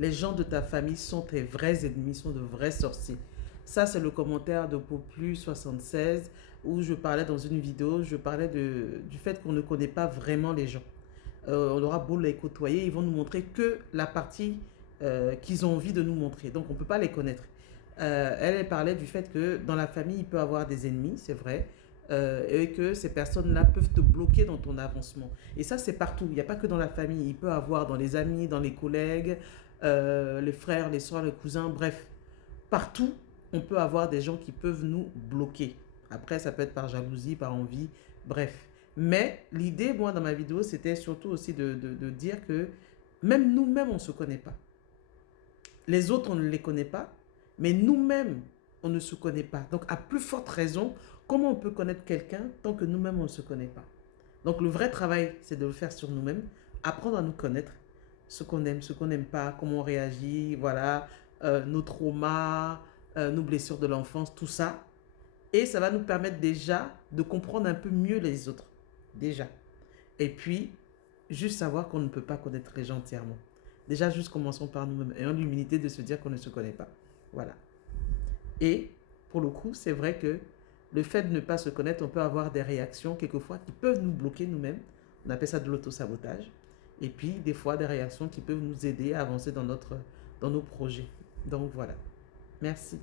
les gens de ta famille sont tes vrais ennemis, sont de vrais sorciers. Ça, c'est le commentaire de Poplu76 où je parlais dans une vidéo, je parlais du fait qu'on ne connaît pas vraiment les gens. On aura beau les côtoyer, ils vont nous montrer que la partie qu'ils ont envie de nous montrer. Donc, on ne peut pas les connaître. Elle parlait du fait que dans la famille, il peut y avoir des ennemis, c'est vrai, et que ces personnes-là peuvent te bloquer dans ton avancement. Et ça, c'est partout. Il n'y a pas que dans la famille. Il peut y avoir dans les amis, dans les collègues, les frères, les soeurs, les cousins, bref. Partout, on peut avoir des gens qui peuvent nous bloquer. Après, ça peut être par jalousie, par envie, bref. Mais l'idée, moi, dans ma vidéo, c'était surtout aussi de dire que même nous-mêmes, on ne se connaît pas. Les autres, on ne les connaît pas, mais nous-mêmes, on ne se connaît pas. Donc, à plus forte raison, comment on peut connaître quelqu'un tant que nous-mêmes, on ne se connaît pas? Donc, le vrai travail, c'est de le faire sur nous-mêmes, apprendre à nous connaître, ce qu'on aime, ce qu'on n'aime pas, comment on réagit, voilà, nos traumas, nos blessures de l'enfance, tout ça. Et ça va nous permettre déjà de comprendre un peu mieux les autres, déjà. Et puis, juste savoir qu'on ne peut pas connaître les gens entièrement. Déjà, juste commençons par nous-mêmes, ayant l'humilité de se dire qu'on ne se connaît pas. Voilà. Et, pour le coup, c'est vrai que le fait de ne pas se connaître, on peut avoir des réactions, quelquefois, qui peuvent nous bloquer nous-mêmes. On appelle ça de l'autosabotage. Et puis, des fois, des réactions qui peuvent nous aider à avancer dans nos projets. Donc, voilà. Merci.